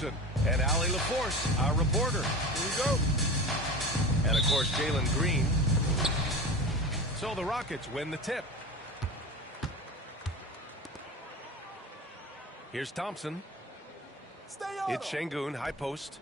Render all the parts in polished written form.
Thompson. And Ali LaForce, our reporter. Here we go. And, of course, Jalen Green. So the Rockets win the tip. Here's Thompson. It's Şengün, high post.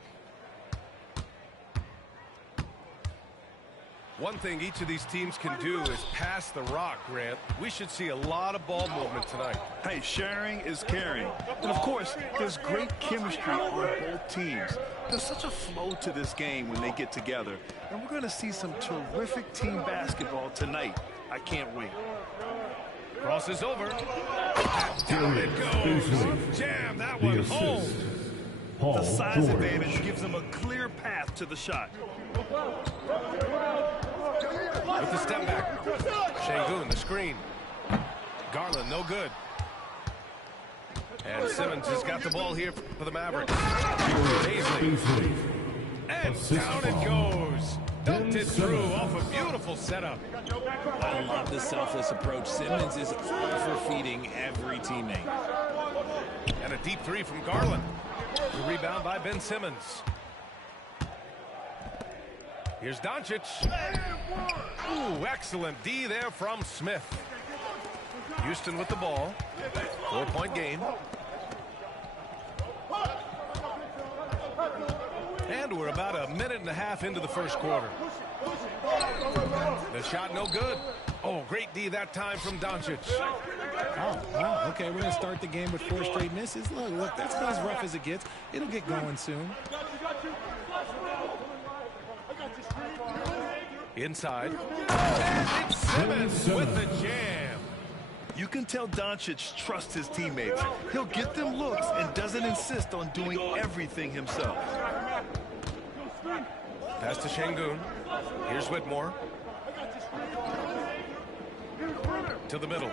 One thing each of these teams can do is pass the rock, Grant. We should see a lot of ball movement tonight. Hey, sharing is caring. And, of course, there's great chemistry on both teams. There's such a flow to this game when they get together. And we're going to see some terrific team basketball tonight. I can't wait. Crosses over. And down it goes. Jam that one home. The size advantage gives them a clear path to the shot. With the step back. Şengün, the screen. Garland, no good. And Simmons has got the ball here for the Mavericks. Paisley. And down it goes. Dunked it through off a beautiful setup. I love the selfless approach. Simmons is all for feeding every teammate. And a deep three from Garland. The rebound by Ben Simmons. Here's Doncic. Ooh, excellent D there from Smith. Houston with the ball. 4-point game. And we're about a minute and a half into the first quarter. The shot no good. Oh, great D that time from Doncic. Oh, wow. Okay, we're going to start the game with 4 straight misses. Look, that's about as rough as it gets. It'll get going soon. Inside. And it's Simmons with the jam. You can tell Doncic trusts his teammates. He'll get them looks and doesn't insist on doing everything himself. Pass to Şengün. Here's Whitmore. To the middle.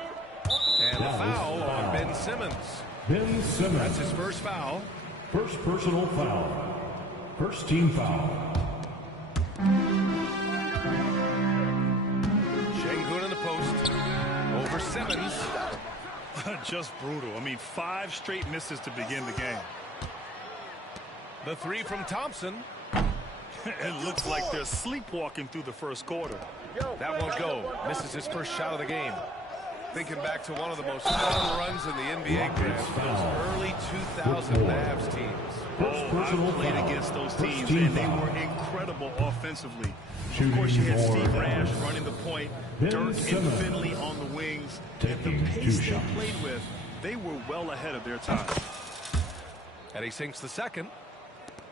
And a foul on Ben Simmons. Ben Simmons. That's his first foul. First personal foul. First team foul. Şengün in the post. Over Simmons. Just brutal. I mean, 5 straight misses to begin the game. The three from Thompson. It looks like they're sleepwalking through the first quarter. That won't go. Misses his first shot of the game. Thinking back to one of the most fun runs in the NBA, Grant, those early 2000 Mavs teams. I played against those teams, and they were incredible offensively. Of course, you had Steve Nash running the point, Dirk and Finley on the wings. At the pace they played with, they were well ahead of their time. And he sinks the second.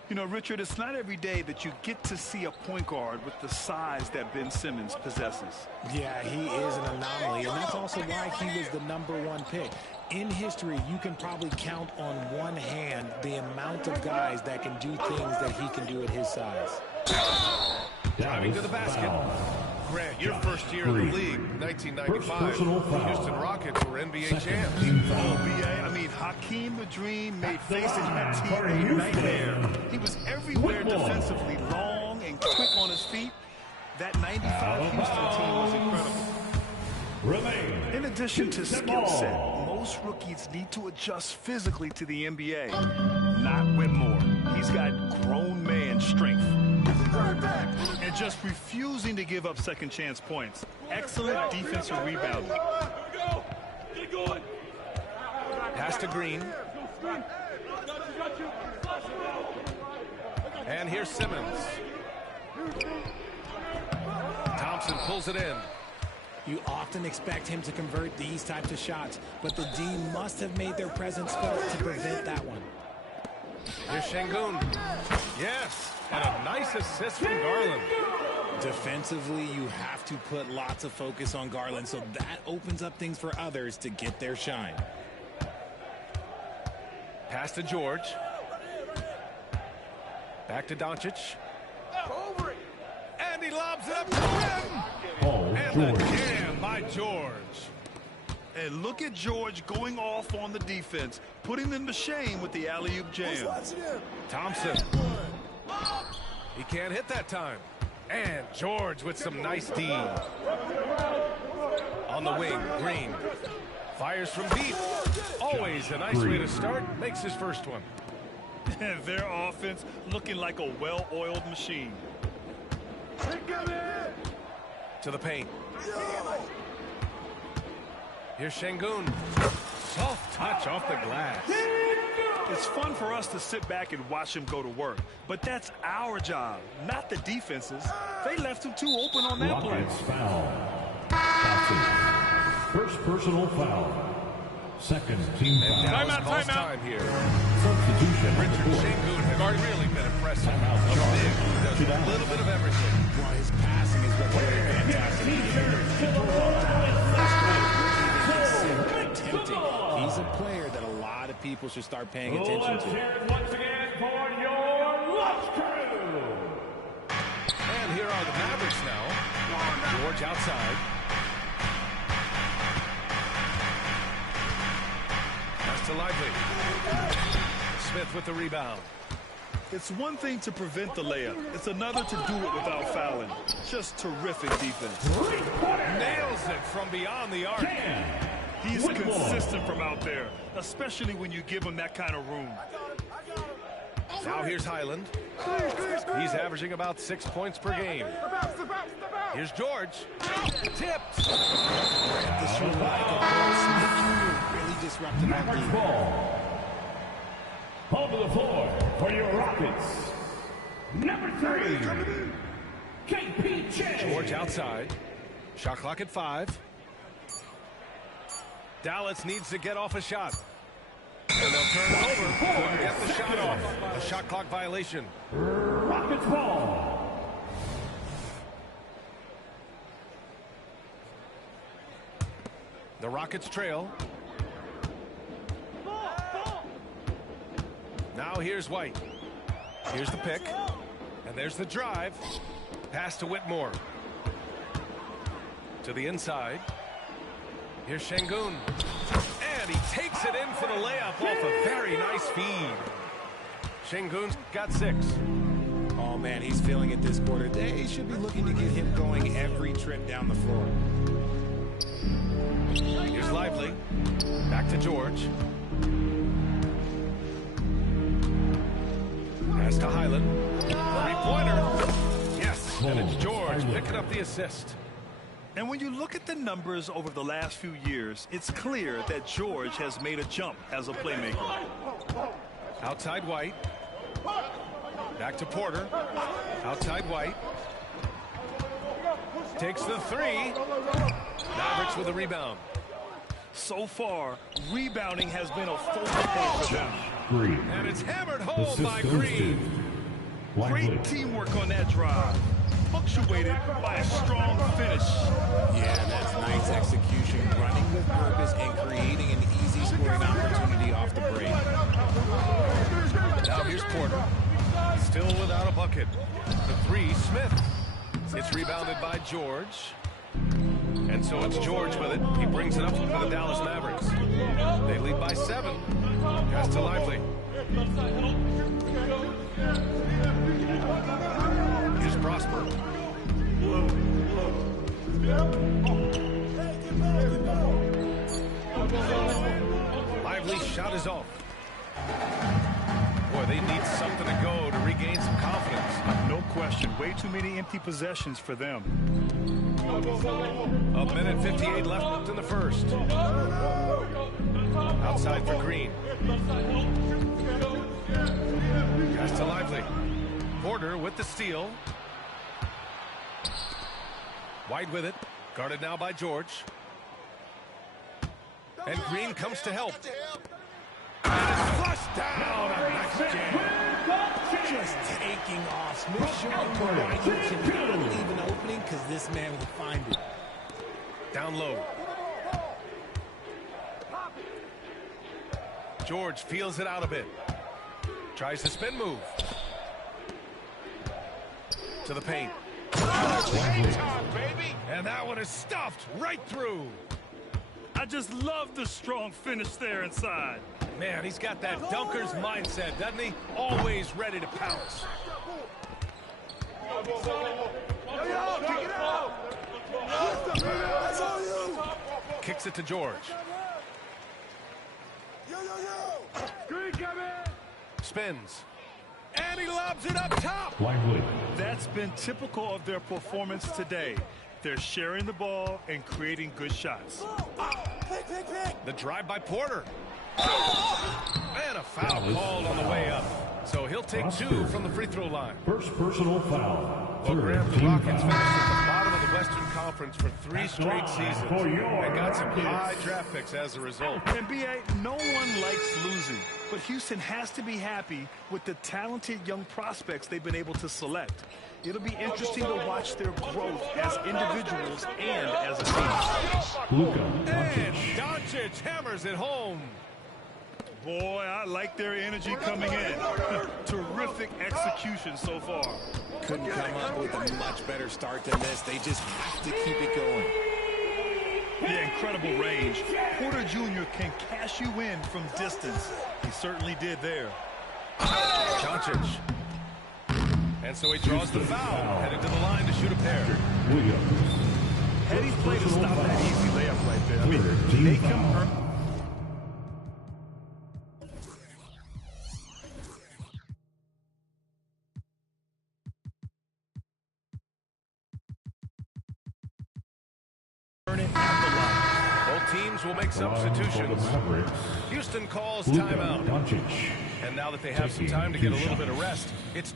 You know, Richard, it's not every day that you get to see a point guard with the size that Ben Simmons possesses. Yeah, he is an anomaly, and that's also why he was the #1 pick. In history, you can probably count on one hand the amount of guys that can do things that he can do at his size. Driving to the basket. Grant, your first year in the league, 1995. The Houston Rockets were NBA champs. Oh, B.A., I mean, Hakeem the Dream made facing that team a nightmare. He was everywhere defensively, long and quick on his feet. That 95 Houston team was incredible. In addition to skill set, most rookies need to adjust physically to the NBA. Not Whitmore. He's got grown man strength. And just refusing to give up second chance points. Excellent defensive rebounding. Pass to Green. And here's Simmons. Thompson pulls it in. You often expect him to convert these types of shots, but the D must have made their presence felt to prevent that one. Here's Şengün. Yes, and a nice assist from Garland. Defensively, you have to put lots of focus on Garland, so that opens up things for others to get their shine. Pass to George. Back to Doncic. And he lobs it up to him. And the jam by George. And look at George going off on the defense, putting them to shame with the alley-oop jam. Thompson. He can't hit that time. And George with some nice D. On the wing, Green. Fires from deep. Always a nice way to start. Makes his first one. Their offense looking like a well-oiled machine. To the paint. Here's Şengün. Soft touch off the glass. It's fun for us to sit back and watch him go to work, but that's our job, not the defense's. They left him too open on that play. Rockets foul. First personal foul. Second team foul. Dallas calls time here. Substitution. Richard Şengün has really been impressive. A big, does a little bit of everything. Well, his passing is very fantastic. He's a player that a lot of people should start paying attention to. Once again for your lunch crew. And here are the Mavericks now. George outside. Pass to Lively. Smith with the rebound. It's one thing to prevent the layup. It's another to do it without fouling. Just terrific defense. Nails it from beyond the arc. He's consistent from out there, especially when you give him that kind of room. Now here's Highland. He's averaging about 6 points per game. Here's George. Tipped. The short like a ball. Smith Jr. really disrupted that Mavericks lead. ball. Onto the floor for your Rockets. Number 3. KPJ. George outside. Shot clock at 5. Dallas needs to get off a shot. And they'll turn it over. Couldn't get the shot off. A shot clock violation. Rockets ball. The Rockets trail. Now here's White. Here's the pick. And there's the drive. Pass to Whitmore. To the inside. Here's Şengün. And he takes it in for the layup off a very nice feed. Şengün's got 6. Oh, man, he's feeling it this quarter. They should be looking to get him going every trip down the floor. Here's Lively. Back to George. Pass to Highland. Three-pointer. Yes, and it's George picking up the assist. And when you look at the numbers over the last few years, it's clear that George has made a jump as a playmaker. Outside White. Back to Porter. Outside White. Takes the 3. Mavericks with a rebound. So far, rebounding has been a focal point for them. Green. And it's hammered home Assist by goes to Green. Lively. Great teamwork on that drive. Punctuated by a strong finish. Yeah, that's nice execution, running with purpose and creating an easy scoring opportunity off the break. Now here's Porter. Still without a bucket. The 3, Smith. It's rebounded by George. And so it's George with it. He brings it up for the Dallas Mavericks. They lead by 7. Pass to Lively. Here's Prosper. Lively shot is off. Boy, they need something to go to regain some confidence. No question. Way too many empty possessions for them. A minute 58 left in the first. Outside for Green. Pass to Lively. Porter with the steal. White with it. Guarded now by George. And Green comes to help. And it's flushed down. A nice jam. Just taking off. Smith showing why you cannot leave an opening because this man will find it. Down low. George feels it out a bit. Tries the spin move. To the paint. And that one is stuffed right through. I just love the strong finish there inside. Man, he's got that dunker's mindset, doesn't he? Always ready to pounce. Kicks it to George. spins. And he lobs it up top. Lively. That's been typical of their performance today. They're sharing the ball and creating good shots. The drive by Porter. And a foul called on the way up. So he'll take 2 from the free throw line. First personal foul. Well, Graham, the Team Rockets foul. finished at the bottom of the Western Conference for 3 straight seasons. For your And got some Rockets. high draft picks as a result. NBA, no one likes losing, but Houston has to be happy with the talented young prospects they've been able to select. It'll be interesting to watch their growth as individuals and as a team. Luka And Doncic. Doncic hammers it home. Boy, I like their energy coming in. Terrific execution so far. Couldn't come up with a much better start than this. They just have to keep it going. Yeah, incredible range. Porter Jr. can cash you in from distance. He certainly did there. Doncic. And so he draws the foul, headed to the line to shoot a pair. Williams. Heady play to stop that easy layup right there. I mean, they can earn. Both teams will make substitutions. Houston calls timeout. Doncic. And now that they have some time to get a little bit of rest, it's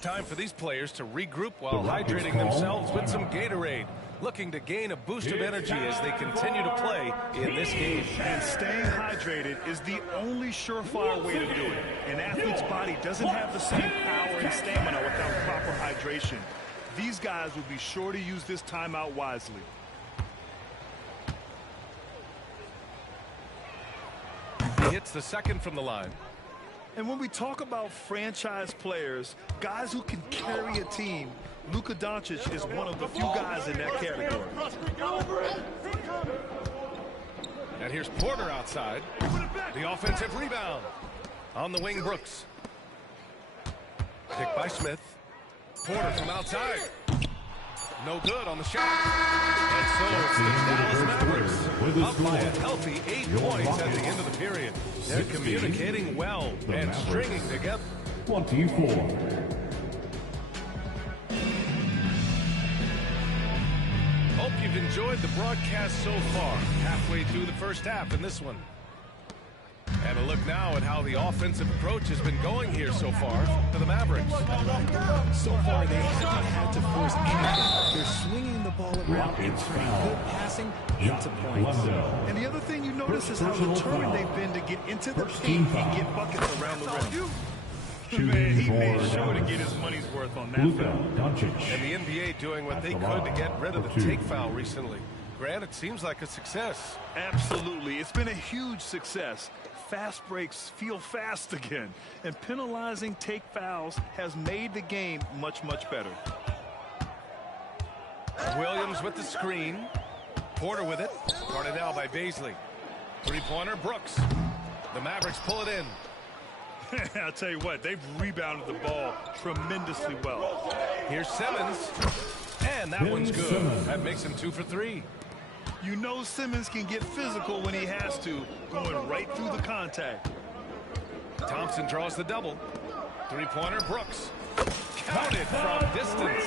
time for these players to regroup while hydrating themselves with some Gatorade, looking to gain a boost of energy as they continue to play in this game. And staying hydrated is the only surefire way to do it. An athlete's body doesn't have the same power and stamina without proper hydration. These guys will be sure to use this timeout wisely. He hits the second from the line. And when we talk about franchise players, guys who can carry a team, Luka Doncic is one of the few guys in that category. And here's Porter outside. The offensive rebound. On the wing, Brooks. Picked by Smith. Porter from outside. No good on the shot. And so it's the Dallas Mavericks up by a healthy 8 points at the end of the period. They're communicating well and stringing together. 24. Hope you've enjoyed the broadcast so far. Halfway through the first half in this one. And a look now at how the offensive approach has been going here so far for the Mavericks. So far, they haven't had to force anything. They're swinging the ball around and turning good passing into points. And the other thing you notice is how determined they've been to get into the paint and get buckets around the rim. Man, he made sure to get his money's worth on that Luka foul. Doncic. And the NBA doing what they could to get rid of the take foul recently. Grant, it seems like a success. Absolutely. It's been a huge success. Fast breaks feel fast again. And penalizing take fouls has made the game much, much better. Williams with the screen. Porter with it. Guarded now by Baisley. Three-pointer, Brooks. The Mavericks pull it in. I'll tell you what, they've rebounded the ball tremendously well. Here's Simmons. And that one's good. Simmons. That makes him 2 for 3. You know Simmons can get physical when he has to, going right through the contact. Thompson draws the double. Three-pointer, Brooks. Counted from distance.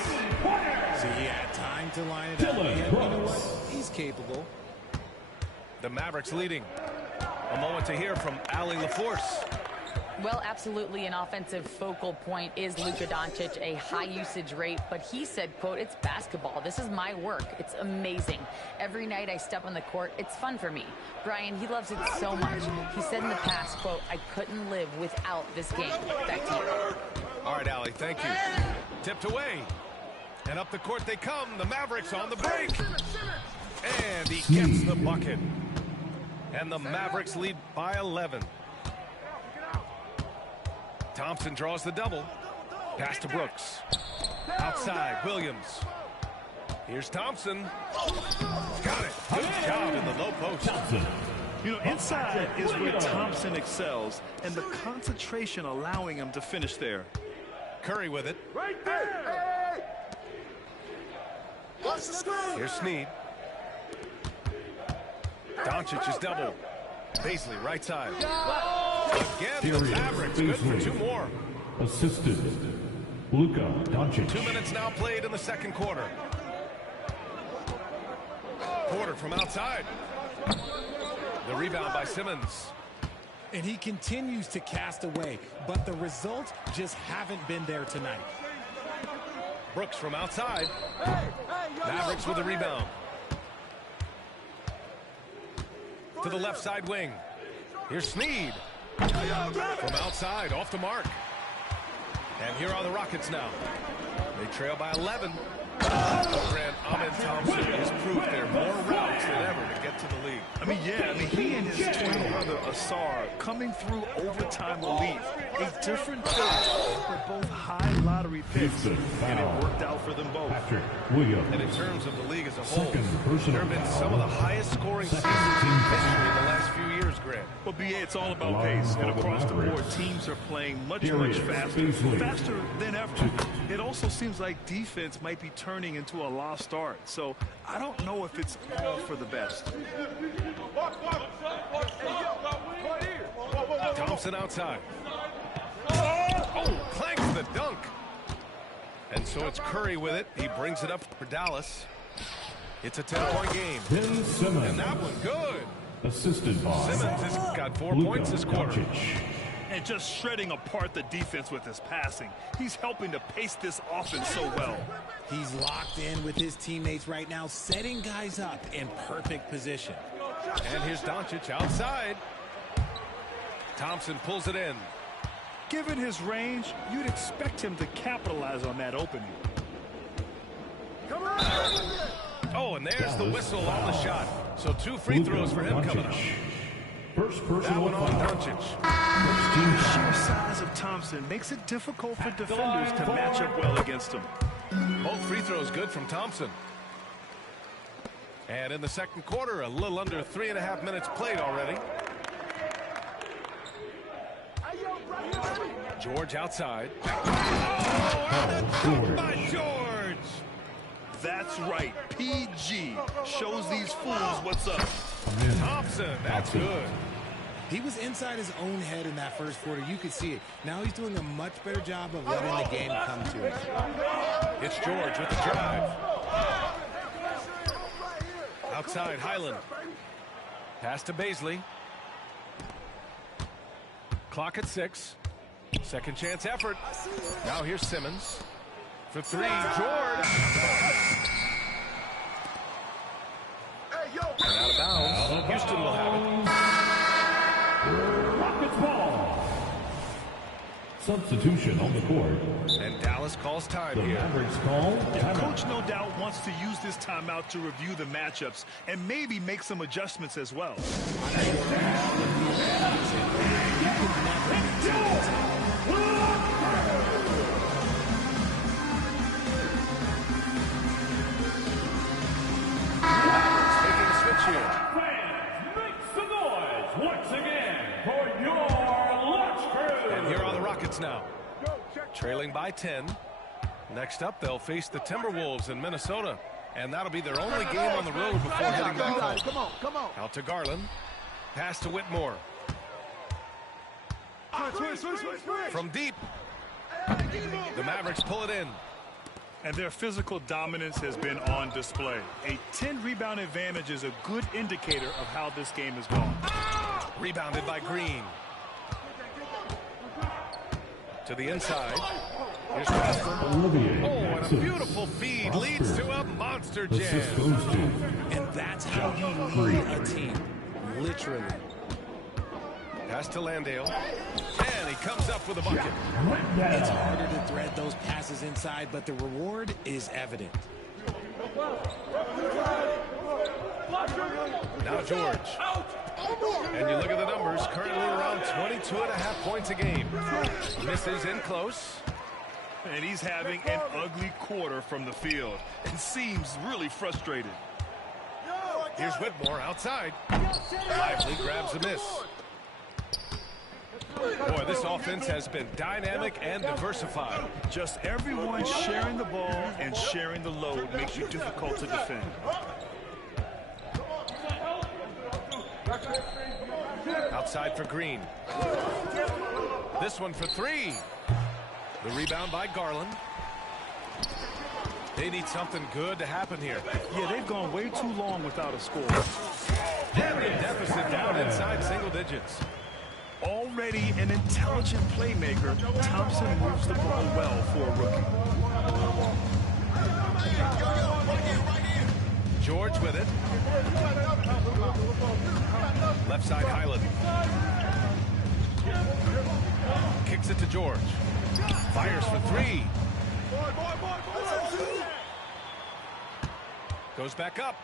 So he had time to line it up. And you know what? He's capable. The Mavericks leading. A moment to hear from Allie LaForce. Well, absolutely an offensive focal point is Luka Doncic, a high usage rate, but he said, quote, "It's basketball. This is my work. It's amazing. Every night I step on the court, it's fun for me." Brian, he loves it so much. He said in the past, quote, "I couldn't live without this game." Back to you. All right, Allie, thank you. Tipped away. And up the court they come. The Mavericks on the break. And he gets the bucket. And the Mavericks lead by 11. Thompson draws the double. Pass to Brooks. Outside, Williams. Here's Thompson. Got it. Good job in the low post. Thompson. You know, inside is where Thompson excels, and the concentration allowing him to finish there. Curry with it. Right there. Here's Snead. Doncic is double. Paisley, right side. Again, the Mavericks good for two more. Assisted. Luka Doncic. 2 minutes now played in the second quarter. Porter from outside. The rebound by Simmons. And he continues to cast away, but the results just haven't been there tonight. Brooks from outside. Mavericks with the rebound. To the left side wing. Here's Snead. From outside, off the mark. And here are the Rockets now. They trail by 11. Grant Ahmed Thompson has proved there are more routes than ever to get to the league. I mean, he and his twin brother Asar coming through overtime elite. A different phase. They're both high lottery picks, and it worked out for them both. And in terms of the league as a whole, there have been some of the highest scoring seasons in history in the last few years, Grant. Well, BA, it's all about pace, and across the board, teams are playing much faster than ever. It also seems like defense might be turning into a lost art, so I don't know if it's all for the best. Thompson outside. Oh, clanks the dunk. And so it's Curry with it. He brings it up for Dallas. It's a 10-point game. And that one good. Assisted by Simmons has got 4 points this quarter. Doncic. And just shredding apart the defense with his passing. He's helping to pace this offense so well. He's locked in with his teammates right now, setting guys up in perfect position. And here's Doncic outside. Thompson pulls it in. Given his range, you'd expect him to capitalize on that opening. Oh, and there's the whistle on the shot. So 2 free throws for him coming up. First That personal one on foul. Doncic. The sheer size of Thompson makes it difficult for defenders to match up well against him. Both free throws good from Thompson. And in the second quarter, a little under 3.5 minutes played already. George outside. Oh, and the dunk by George. That's right. PG shows these fools what's up. Thompson, that's good. He was inside his own head in that first quarter. You could see it. Now he's doing a much better job of letting the game come to him. It's George with the drive. Outside, Highland. Pass to Paisley. Clock at 6. Second chance effort. Now here's Simmons. For 3, George. And out of bounds. Houston will have it. Rockets ball. Substitution on the court. And Dallas calls time The here. Mavericks call timeout. Coach no doubt wants to use this timeout to review the matchups and maybe make some adjustments as well. Making a switch here. Fans, make some noise once again for your lunch crew. And here are the Rockets now. Trailing by 10. Next up, they'll face the Timberwolves in Minnesota. And that'll be their only game on the road before heading back home. Come on. Out to Garland. Pass to Whitmore. From deep. The Mavericks pull it in. And their physical dominance has been on display. A 10-rebound advantage is a good indicator of how this game is going. Rebounded by Green. To the inside. Here's Prosper. Oh, and a beautiful feed leads to a monster Assist jam. goes to And that's how you lead a team. Literally. Pass to Landale. And he comes up with a bucket. It's harder to thread those passes inside, but the reward is evident. Now George. And you look at the numbers, currently around 22.5 points a game. Misses in close. And he's having an ugly quarter from the field and seems really frustrated. Here's Whitmore outside. Lively grabs a miss. Boy, this offense has been dynamic and diversified. Just everyone sharing the ball and sharing the load makes you difficult to defend. Outside for Green. This one for three. The rebound by Garland. They need something good to happen here. Yeah, they've gone way too long without a score. And the deficit down inside single digits. Already an intelligent playmaker, Thompson moves the ball well for a rookie. George with it. Left side Highland. Kicks it to George. Fires for three. Goes back up.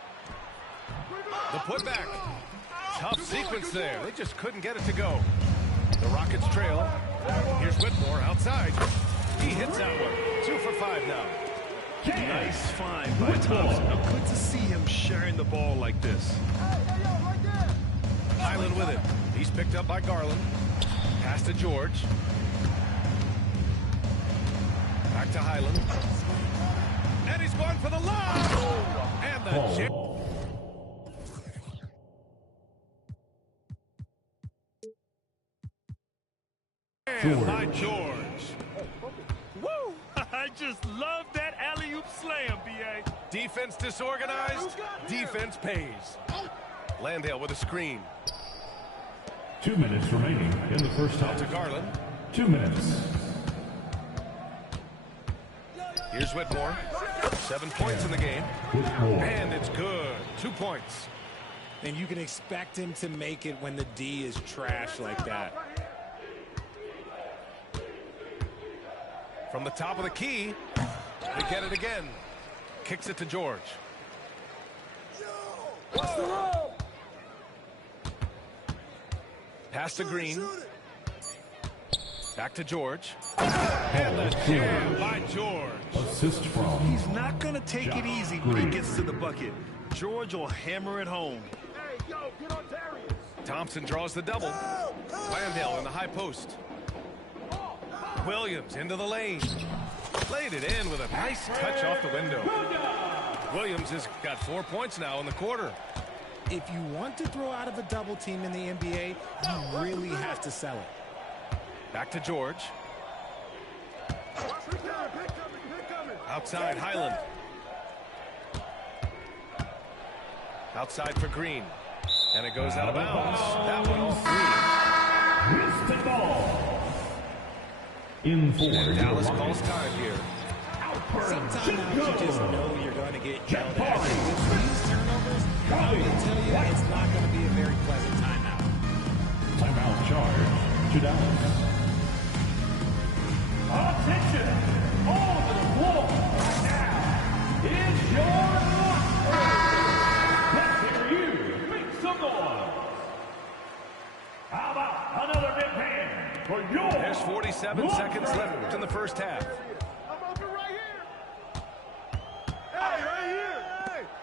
The putback. Tough sequence there. They just couldn't get it to go. The Rockets trail. Here's Whitmore outside. He hits that one. 2 for 5 now. Nice find by Thompson. Good to see him sharing the ball like this. Highland with it. He's picked up by Garland. Pass to George. Back to Highland. And he's going for the lob. And the chip. By George. Woo! I just love that alley-oop slam, B.A. Defense disorganized. Defense pays. Landale with a screen. 2 minutes remaining in the first half. To Garland. 2 minutes. Here's Whitmore. 7 points in the game. Whitmore. And it's good. 2 points. And you can expect him to make it when the D is trash like that. From the top of the key, they get it again. Kicks it to George. Pass to Green. Back to George. And the jam by George. Assist from. He's not going to take it easy when he gets to the bucket. George will hammer it home. Thompson draws the double. Landale in the high post. Williams into the lane. Played it in with a nice touch off the window. Williams has got 4 points now in the quarter. If you want to throw out of a double team in the NBA, you really have to sell it. Back to George. Outside Highland. Outside for Green. And it goes out of bounds. That one all three. Missed the ball. In for Dallas calls time here. Sometimes you just know you're going to get yelled at. With these turnovers, I will tell you it's not going to be a very pleasant timeout. Timeout charge to Dallas. Attention! All to the floor. Now is your locker. Let's hear you make some noise. How about another big hand for your There's 47 seconds left in the first half.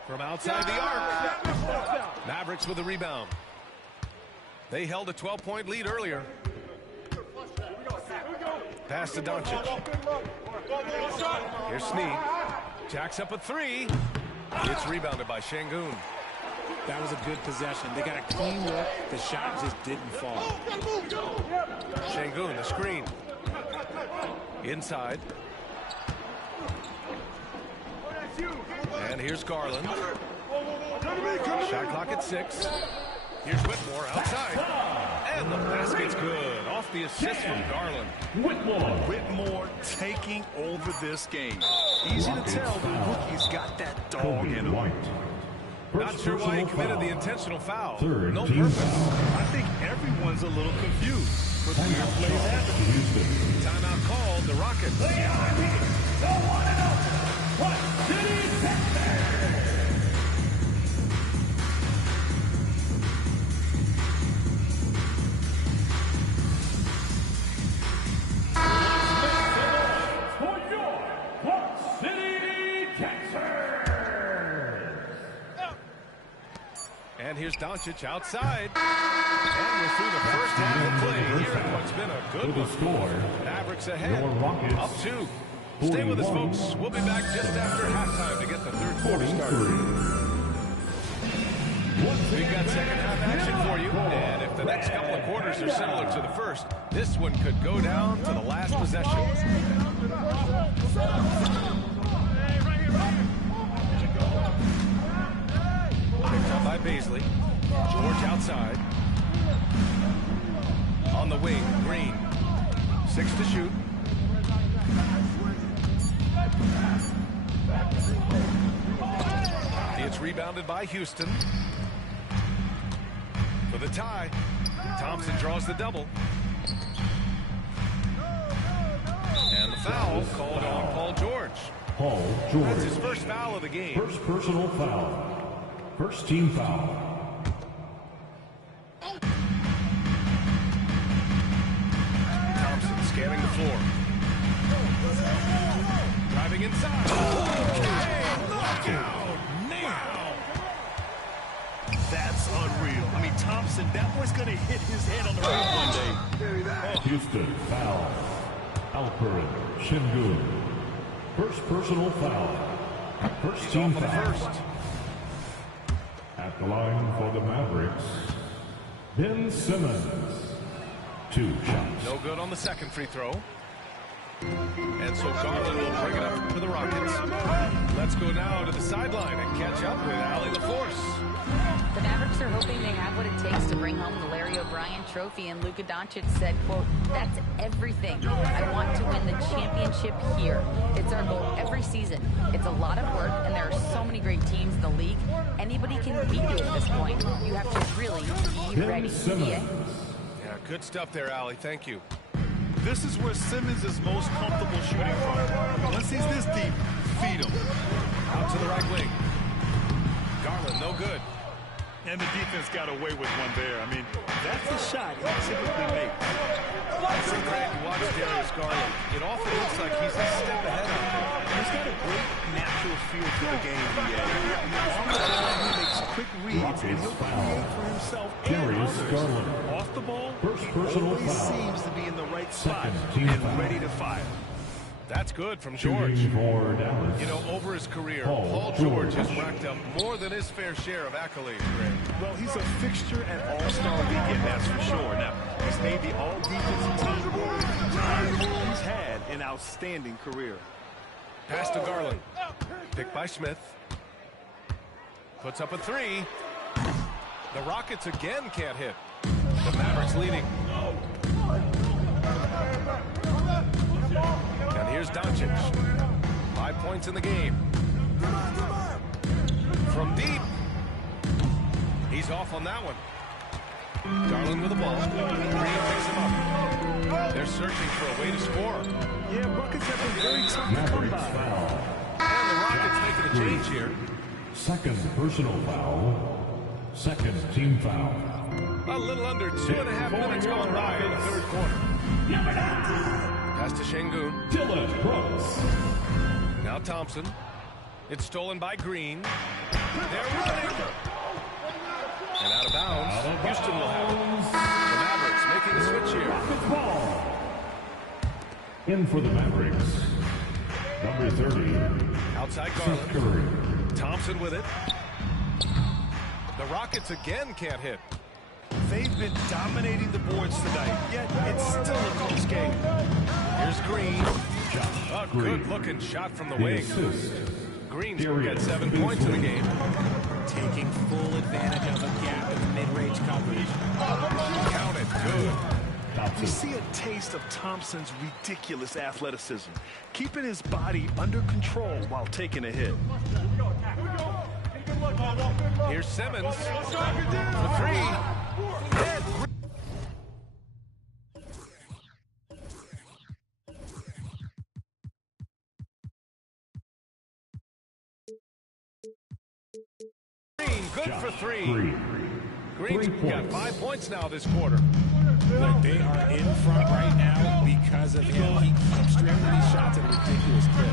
From outside the arc. Mavericks with the rebound. They held a 12-point lead earlier. Pass to Doncic. Here's Snead. Jacks up a three. It's rebounded by Şengün. That was a good possession. They got a clean look. The shot just didn't fall. Şengün, the screen. Inside. And here's Garland. Shot clock at 6. Here's Whitmore outside. And the basket's good. Off the assist from Garland. Whitmore taking over this game. Easy to tell the rookie's got that dog in him. Not sure why he committed the intentional foul. No team purpose. I think everyone's a little confused. But weird plays happen. Timeout called. The Rockets. The one and only. What City Texans? For your Clark City Texans. Doncic outside. And we're through the first half of play here in what's been a good one. Mavericks ahead, up 2. Stay with us, folks. We'll be back just after halftime to get the third quarter started. We've got second half action for you, and if the next couple of quarters are similar to the first, this one could go down to the last possession. Picked up by Beasley. George outside. On the wing, Green. 6 to shoot. It's rebounded by Houston. For the tie, Thompson draws the double. And the foul called on Paul George. Paul George. That's his first foul of the game. First personal foul. First team foul. Thompson scanning the floor. Driving inside. Knockout. That's unreal. I mean, Thompson, that boy's going to hit his head on the rim one day. Houston foul. Alperen Şengün. First personal foul. First team Off of the foul. first. At the line for the Mavericks, Ben Simmons. 2 shots. No good on the second free throw. And so Garland will bring it up for the Rockets. Let's go now to the sideline and catch up with Allie LaForce. The Mavericks are hoping they have what it takes to bring home the Larry O'Brien trophy, and Luka Doncic said, quote, "That's everything. I want to win the championship here. It's our goal every season. It's a lot of work, and there are so many great teams in the league. Anybody can beat you at this point. You have to really be ready." Yeah, good stuff there, Allie. Thank you. This is where Simmons is most comfortable shooting from. Once he's this deep, feed him. Out to the right wing. Garland, no good. And the defense got away with one there. I mean, that's the shot he typically makes. From Grant, you watch Darius Garland. It often looks like he's a step ahead out there. He's got a great natural feel for the game, BA. On the ball, he makes quick reads, and he'll create for himself and Darius others. Garland. Off the ball, First he personal always foul. seems to be in the right spot Second team and foul. ready to fire. That's good from George. Shooting for Dallas. You know, over his career, Paul Paul George has George. racked up more than his fair share of accolades, Grant. Well, he's a fixture at All-Star Weekend, that's for sure. Now, he's made the All-Defensive Team more times than he's had an outstanding career. Pass to Garland. Picked by Smith. Puts up a 3. The Rockets again can't hit. The Mavericks leading. And here's Doncic. 5 points in the game. From deep. He's off on that one. Garland with the ball. Green picks him up. They're searching for a way to score. Yeah, buckets have been very tough to come Mavericks by. foul. And the Rockets making a change here. Second personal foul. Second team foul. A little under 2.5 minutes gone by in the third quarter. Pass to Şengün. Dylan Brooks. Now Thompson. It's stolen by Green. They're running. And out of bounds. Houston will have it. The Mavericks making the switch here. Ball. In for the Mavericks. Number 30. Outside Seth Garland. Curry. Thompson with it. The Rockets again can't hit. They've been dominating the boards tonight, yet it's still a close game. Here's Green. A Green. good-looking shot from the The wing. assist. Green's going to get 7 points in the game. Taking full advantage of a gap in the mid-range coverage. Count it. Good. We Thompson. see a taste of Thompson's ridiculous athleticism, keeping his body under control while taking a hit. Here's Simmons for 3. And Green, good for 3. Green's got 5 points now this quarter. Look, they are in front right now because of him. He keeps driving these shots at a ridiculous clip.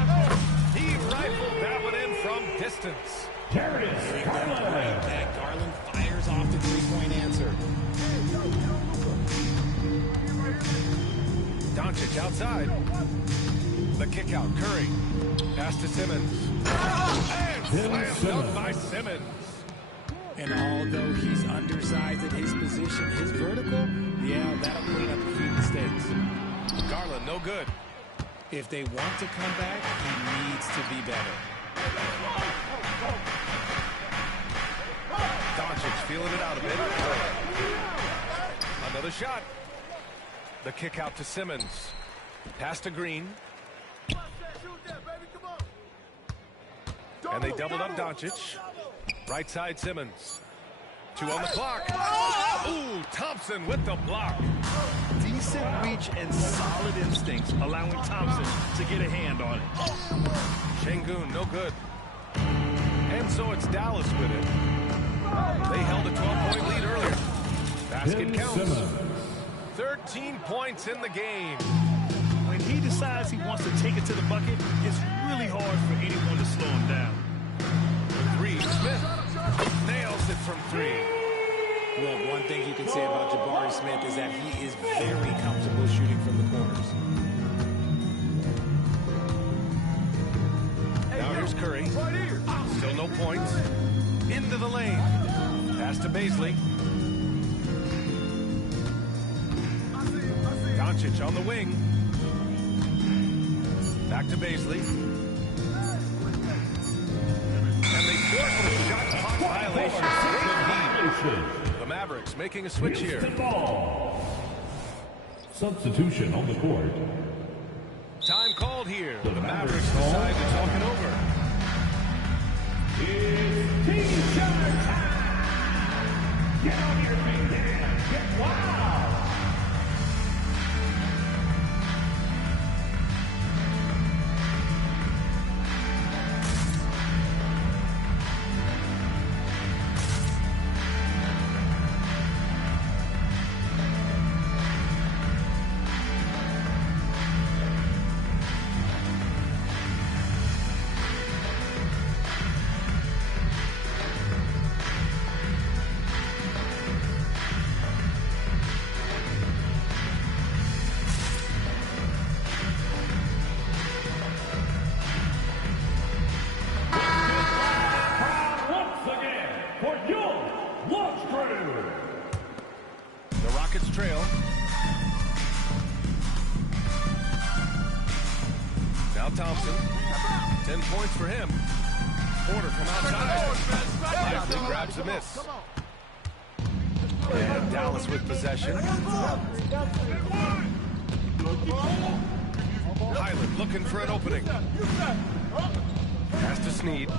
He rifled that one in from distance. Darius Garland. That Garland fires Warriors off the three-point answer. Doncic outside. The kick out. Curry. Pass to Simmons. And slammed dunk by Simmons. And although he's undersized at his position, his vertical, yeah, that'll clean up a few mistakes. Garland, no good. If they want to come back, he needs to be better. Doncic feeling it out a bit. Another shot. The kick out to Simmons. Pass to Green. And they doubled up Doncic. Right side Simmons. 2 on the clock. Ooh, Thompson with the block. Decent reach and solid instincts, allowing Thompson to get a hand on it. Şengün, no good. And so it's Dallas with it. They held a 12-point lead earlier. Basket counts. 13 points in the game. When he decides he wants to take it to the bucket, it's really hard for anyone to slow him down. 3, Smith nails it from 3. Well, one thing you can say about Jabari Smith is that he is very comfortable shooting from the corners. Now here's Curry. Still no points. Into the lane. Pass to Baisley. Doncic on the wing. Back to Baisley. And they force a shot clock violation. The Mavericks making a switch here. Substitution on the court. Time called here. The Mavericks decide to talk it over. It's T-shirt time! Get on your feet and get wild! Trail. Now Thompson. 10 points for him. Porter from outside. Lively grabs a miss. And Dallas with possession. Highland looking for an opening. Pass to Snead.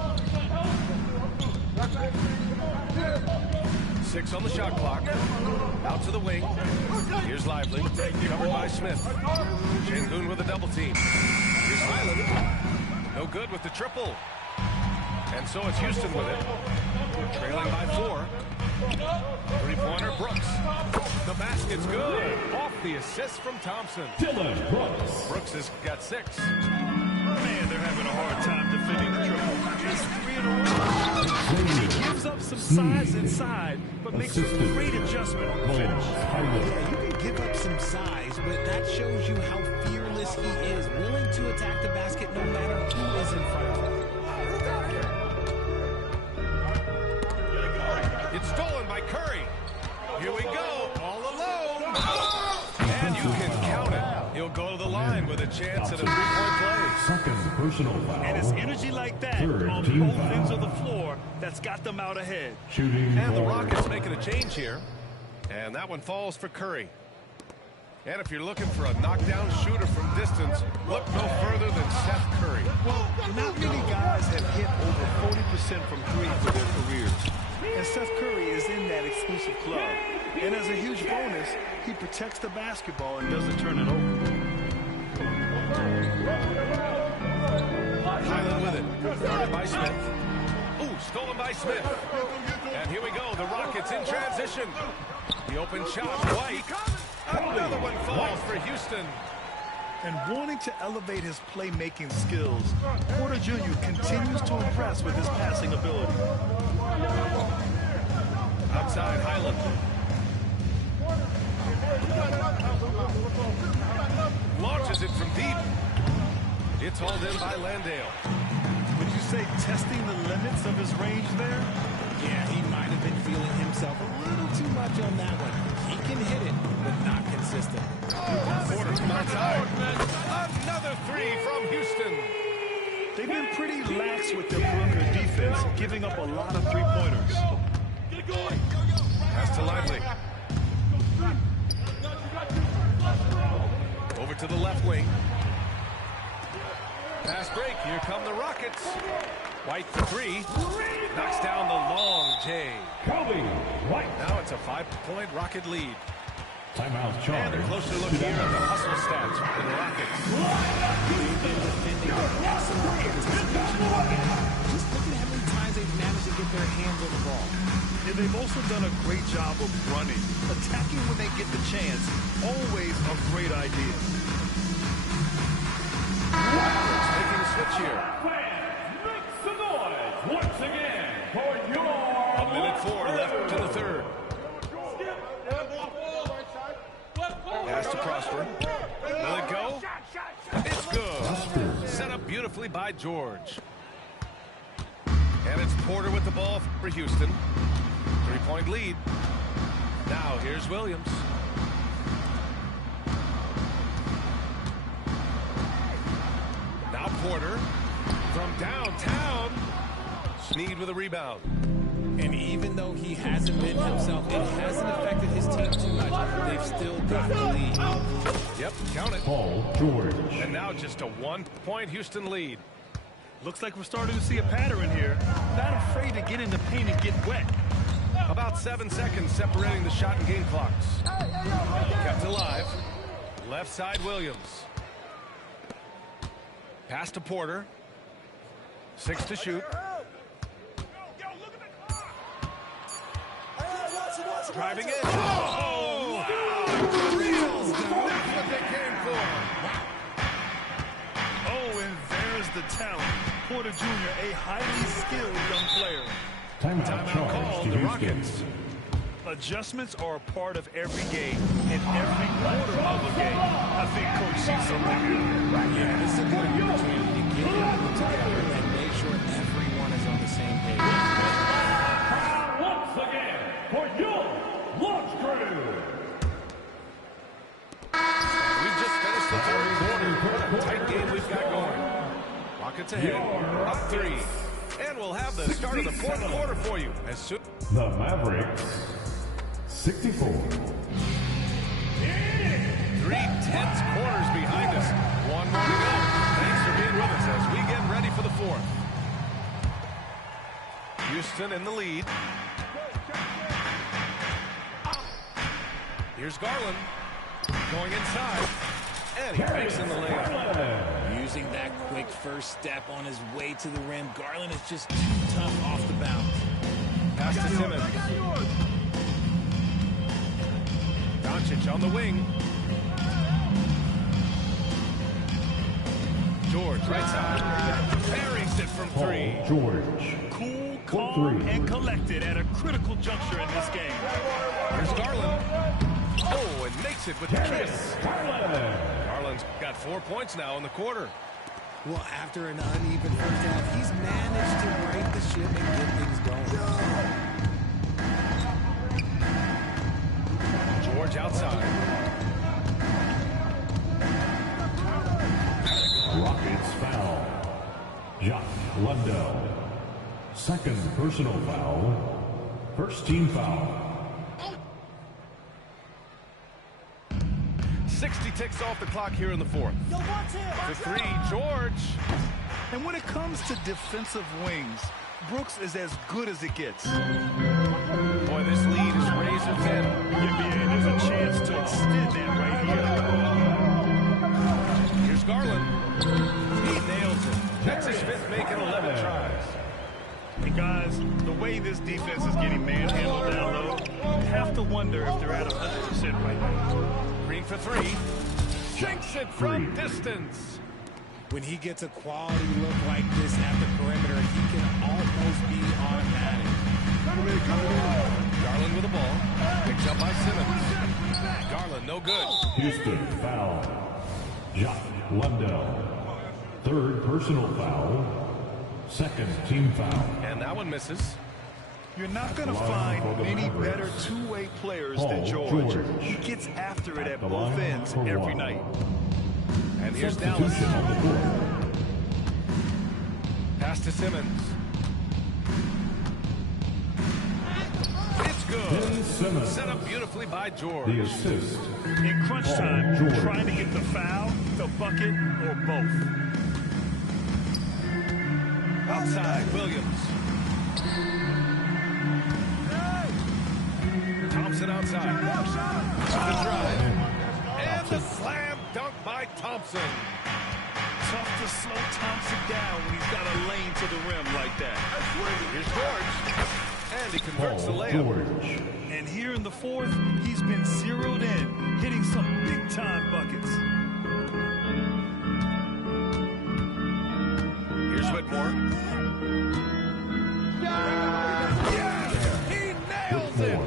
6 on the shot clock. Out to the wing. Here's Lively. Covered by Smith. Şengün with a double team. Here's Highland. No good with the triple. And so it's Houston with it. Trailing by 4. Three-pointer Brooks. The basket's good. Off the assist from Thompson. Dylan Brooks. Brooks has got 6. Man, they're having a hard time defending the triple. It's 3 in a row. He gives up some size inside, but makes a great adjustment on the finish. Yeah, you can give up some size, but that shows you how fearless he is, willing to attack the basket no matter who is in front of him. It's stolen by Curry. Here we go, all alone. And you can count it. He'll go to the line with a chance at a three-point play. Second personal foul. And it's energy like that Third on team both foul. ends of the floor that's got them out ahead. Shooting And the for Rockets making a change here. And that one falls for Curry. And if you're looking for a knockdown shooter from distance, look no further than Seth Curry. Well, not many guys have hit over 40% from 3 for their careers. And Seth Curry is in that exclusive club. And as a huge bonus, he protects the basketball and doesn't turn it over. Highland with it. Guarded by Smith. Ooh, stolen by Smith. And here we go. The Rockets in transition. The open shot. White. Another one falls for Houston. And wanting to elevate his playmaking skills, Porter Jr. continues to impress with his passing ability. Outside, Highland. Launches it from deep. It's hauled in by Landale. Would you say testing the limits of his range there? Yeah, he might have been feeling himself a little too much on that one. He can hit it, but not consistent. Porter from outside. Another three from Houston. They've been pretty lax with their perimeter defense, giving up a lot of three-pointers. Pass to Lively. Over to the left wing. Pass break. Here come the Rockets. White for three. Knocks down the long J. Now it's a 5-point Rocket lead. Timeout And charge. a closer look here at the hustle stats for the Rockets. They've been defending excellent anticipation again. Just look at how many times they've managed to get their hands on the ball. And they've also done a great job of running. Attacking when they get the chance. Always a great idea. Making a switch here. Make some noise once again for your 1:04 left in the third. Pass to Prosper. Will it go? It's good. Set up beautifully by George. And it's Porter with the ball for Houston. 3-point lead. Now here's Williams. Now Porter from downtown. Sneed with a rebound. And even though he hasn't been himself, it hasn't affected his team too much. They've still got the lead. Yep, count it. Paul George. And now just a 1-point Houston lead. Looks like we're starting to see a pattern here. Not afraid to get in the paint and get wet. About 7 seconds separating the shot and game clocks. Kept alive. Left side Williams. Pass to Porter. 6 to shoot. Driving in. Oh! That's what they came for. Oh, and there's the talent. Porter Jr., a highly skilled young player. Timeout Timeout charge called to the Houston. Rockets. Adjustments are a part of every game and every quarter of a game. I think Coach sees something here. Yeah, this is a good opportunity to get everyone together and make sure everyone is on the same page. Once again for your launch crew. We've just finished the third quarter. What a tight game we've got going. Rockets ahead. Up 3. And we'll have the start of the fourth quarter for you as soon. The Mavericks 64. 3 tense quarters behind us. One more to go. Thanks for being with us as we get ready for the fourth. Houston in the lead. Here's Garland going inside. And he makes in the layup. Using that quick first step on his way to the rim, Garland is just too tough off the bounce. Pass to Simmons. Doncic on the wing. George, right side. Buries it from 3. Paul George. Cool, calm, three. and collected at a critical juncture in this game. Here's Garland. Oh, and makes it with the kiss. Garland's got 4 points now in the quarter. Well, after an uneven first half, he's managed to right the ship and get things going. George outside. Rockets foul. Jock Lundell. Second personal foul. First team foul. 60 ticks off the clock here in the fourth. To 3, George. And when it comes to defensive wings, Brooks is as good as it gets. Boy, this lead is razor thin. NBA, there's a chance to extend that right here. Here's Garland. He nails it. That's his 5th make in 11 tries. And guys, the way this defense is getting manhandled down low, you have to wonder if they're at 100% right now. Green for 3. Shanks it from distance. When he gets a quality look like this at the perimeter, he can almost be automatic. Garland with the ball. Picked up by Simmons. Garland, no good. Houston foul. Jock Lundell. Third personal foul. Second team foul. And that one misses. You're not going to find many better two-way players than George. He gets after it at both ends every night. And here's Dallas. On the court. Pass to Simmons. It's good. Set up beautifully by George. The assist. In crunch time, George. trying to get the foul, the bucket, or both. Outside, Williams. Thompson outside. The drive. And the slam dunk by Thompson. Tough to slow Thompson down when he's got a lane to the rim like that. Here's George. And he converts the layup. And here in the fourth, he's been zeroed in, hitting some big-time buckets. Here's Whitmore. Yeah! He nails it!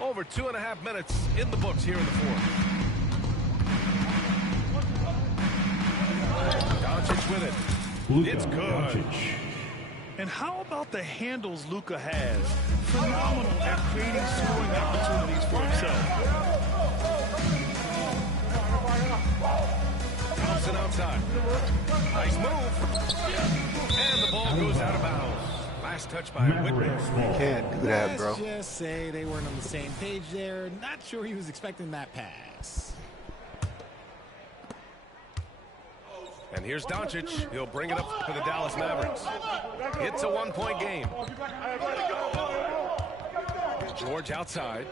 Over 2.5 minutes in the books here in the fourth. Doncic with it. It's good. Doncic. And how about the handles Luka has? Phenomenal at creating scoring opportunities for himself. Thompson outside. Nice move. And the ball goes out of bounds. Last touch by Whitmore. Can't do that, bro. Let's just say they weren't on the same page there. Not sure he was expecting that pass. And here's Doncic. He'll bring it up for the Dallas Mavericks. It's a 1-point game. George outside.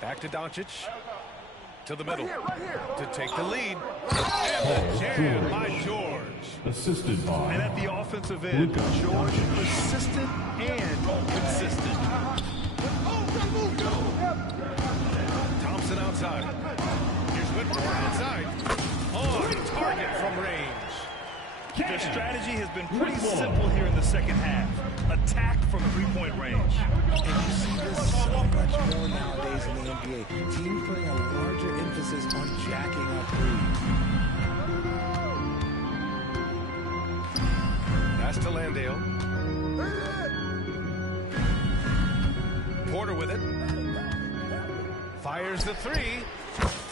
Back to Doncic. To the middle. To take the lead. And the jam by George. Assisted by. And at the offensive end, George persistent and consistent. Thompson outside. Here's Whitmore outside. On target from range. Their strategy has been pretty simple here in the second half. Attack from three-point range. And you see this so much more nowadays in the NBA. Teams putting a larger emphasis on jacking up threes. Pass to Landale. Porter with it. Fires the three.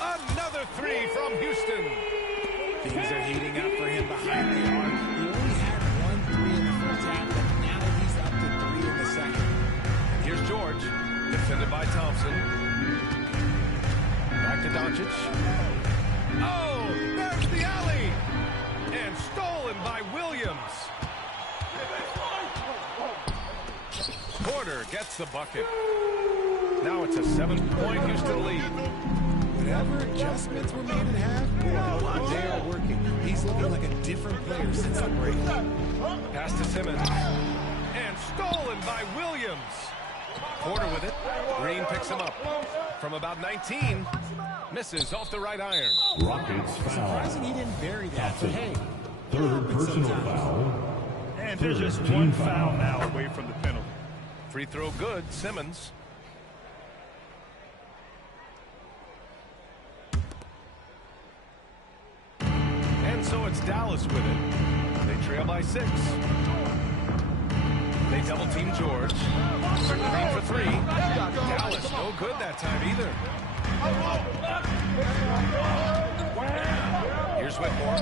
Another three from Houston. Things are heating up for him behind the arc. He only had 1 3 in the first half, but now he's up to 3 in the second. Here's George, defended by Thompson. Back to Doncic. Oh, there's the alley! And stolen by Williams. Porter gets the bucket. Now it's a 7-point Houston lead. Whatever adjustments were made at half, boy, they are working. He's looking like a different player since the break. Pass to Simmons. And stolen by Williams. Porter with it. Green picks him up. From about 19. Misses off the right iron. Rockets foul. Surprising he didn't bury that, but hey. Third personal foul. And there's just one foul now away from the penalty. Free throw good. Simmons. And so it's Dallas with it. They trail by 6. They double team George. Green for 3. Dallas no good that time either. Here's Whitmore.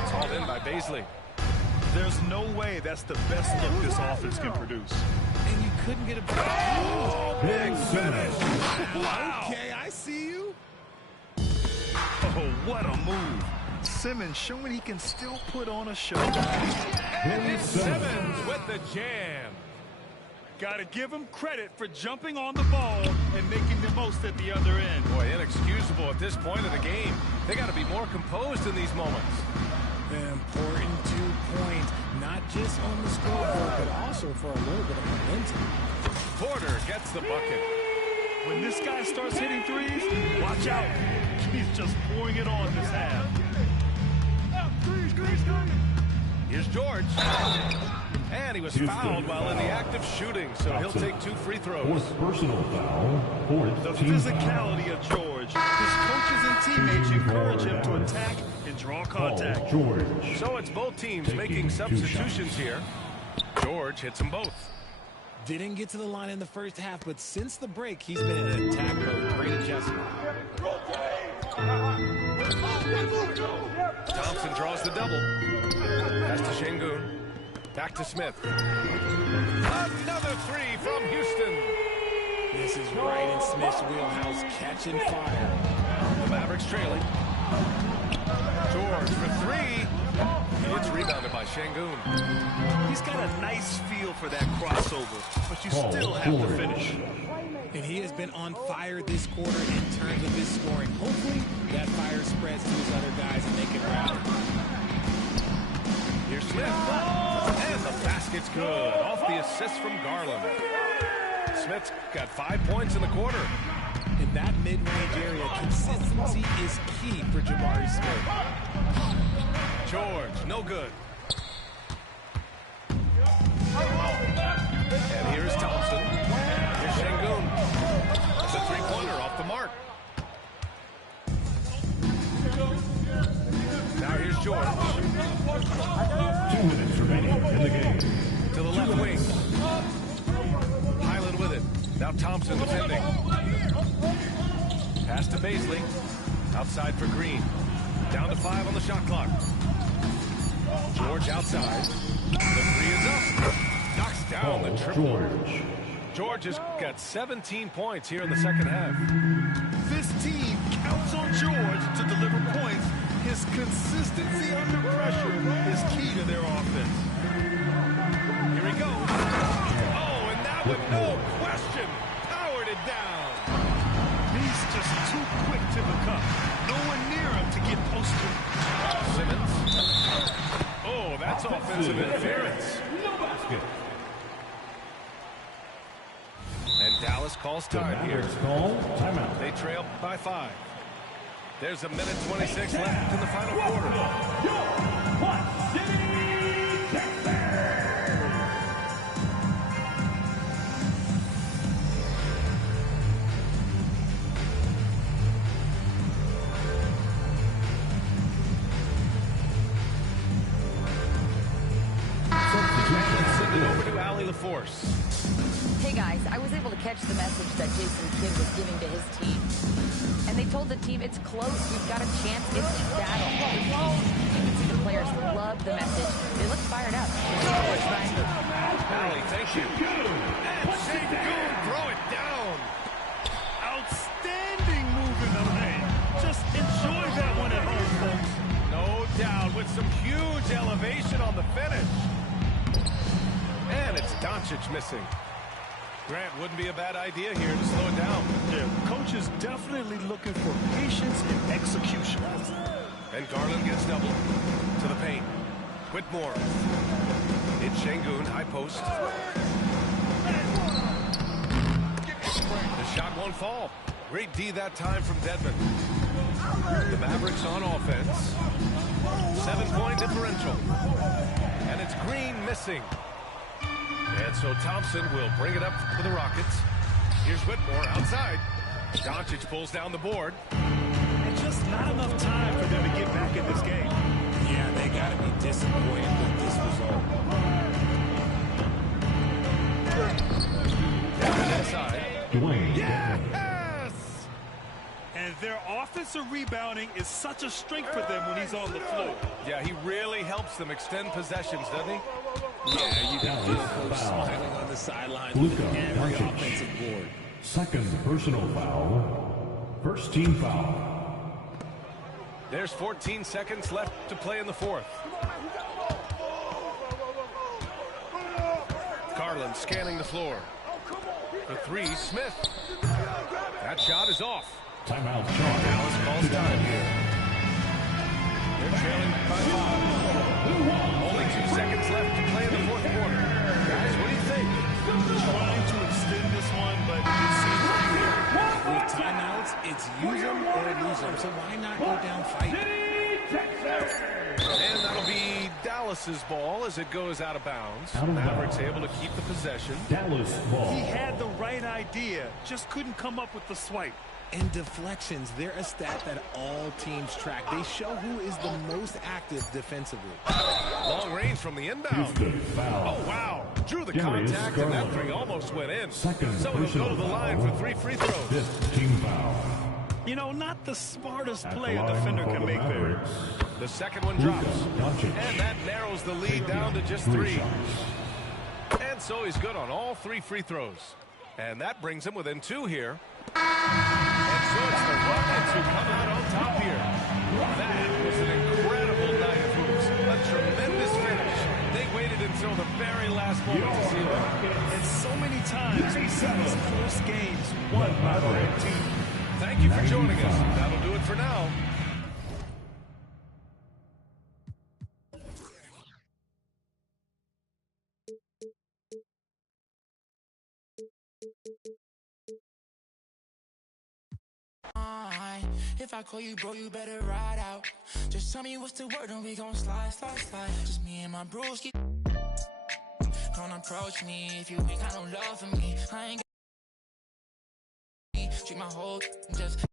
It's hauled in by Baisley. There's no way that's the best look this offense can produce. And you couldn't get a Oh, big finish. Wow. Okay, I see you. Oh, what a move. Simmons showing he can still put on a show. And it's Simmons with the jam. Got to give him credit for jumping on the ball and making the most at the other end. Boy, inexcusable at this point of the game. They got to be more composed in these moments. An important 2 points, not just on the scoreboard, but also for a little bit of momentum. Porter gets the bucket. When this guy starts hitting threes, watch out. He's just pouring it on this half. Here's George. And he was fouled while in the act of shooting, so he'll take 2 free throws. Fourth personal foul. Fourth The team physicality of George. His coaches and teammates encourage him to attack and draw contact. George. So it's both teams making substitutions here. George hits them both. Didn't get to the line in the first half, but since the break, he's been in attack mode. Great adjustment. Thompson draws the double. Pass to Şengün. Back to Smith. Another 3 from Houston. This is right in Smith's wheelhouse, catching fire. The Mavericks trailing. George for 3. It's rebounded by Şengün. He's got a nice feel for that crossover, but you still have to finish. And he has been on fire this quarter in terms of his scoring. Hopefully, that fire spreads to his other guys and they can rally. Here's Smith. And the basket's good. Off the assist from Garland. Smith's got 5 points in the quarter. In that mid-range area, consistency is key for Jabari Smith. George, no good. And here's Thompson. Here's Şengün. It's a 3-pointer off the mark. Now here's George. 2 minutes remaining in the game. To the left wing. Highland with it. Now Thompson defending. Pass to Baisley. Outside for Green. Down to 5 on the shot clock. George outside. The 3 is up. Knocks down the triple. George has got 17 points here in the second half. This team counts on George to deliver points. His consistency under pressure is key to their offense. Here he goes. Oh, and that with no question powered it down. He's just too quick to the cup. No one near him to get posted. Simmons. Oh, that's offensive interference. No basket. And Dallas calls time here. Call timeout. They trail by 5. There's a minute 26 left in the final quarter. Send it over to Allie LaForce. Hey guys, I was able to catch the message that Jason Kidd was giving to his team. And they told the team it's close, we've got a chance, it's a battle. You can see the players love the message. They look fired up. Allie, thank you. And Şengün throw it down. Outstanding move in the lane. Just enjoy that one at home, folks. No doubt, with some huge elevation on the finish. And it's Doncic missing. Grant, wouldn't be a bad idea here to slow it down. Yeah, coach is definitely looking for patience and execution. And Garland gets double to the paint. Whitmore. It's Şengün, high post. The shot won't fall. Great D that time from Dedmon. The Mavericks on offense. 7-point differential. And it's Green missing. And so Thompson will bring it up for the Rockets. Here's Whitmore outside. Doncic pulls down the board. And just not enough time for them to get back in this game. Yeah, they got to be disappointed with this result. Inside. Dwayne. Yes! And their offensive rebounding is such a strength for them when he's on the floor. Yeah, he really helps them extend possessions, doesn't he? Yeah, you can feel coach smiling on the sideline with every offensive board. Second personal foul. First team foul. There's 14 seconds left to play in the fourth. Garland scanning the floor. For 3, Smith. That shot is off. Timeout shot. Dallas calls time here. They're trailing by 5. Only 2 seconds left to play in the fourth quarter. Guys, what do you think? Trying to extend this one, but it seems With timeouts, it's use them or lose them. So why not go down fighting? Texas. And that'll be Dallas's ball as it goes out of bounds. Mavericks able to keep the possession. Dallas ball. He had the right idea, just couldn't come up with the swipe. And deflections, they're a stat that all teams track. They show who is the most active defensively. Long range from the inbound. Oh, wow. Drew the contact, and that three almost went in. So he'll go to the line for 3 free throws. Fifth team foul. You know, not the smartest play a defender can make there. The second one drops. And that narrows the lead down to just 3. And so he's good on all 3 free throws. And that brings him within 2 here. And so it's the Rockets who come out on top here. That was an incredible night of hoops. A tremendous finish. They waited until the very last moment to seal it. And so many times we see these close games won by the red team. Thank you for joining us. That'll do it for now. If I call you, bro, you better ride out. Just tell me what's the word and we gon' slide, slide, slide. Just me and my broski. Don't approach me if you ain't got no love for me. I ain't got treat my whole just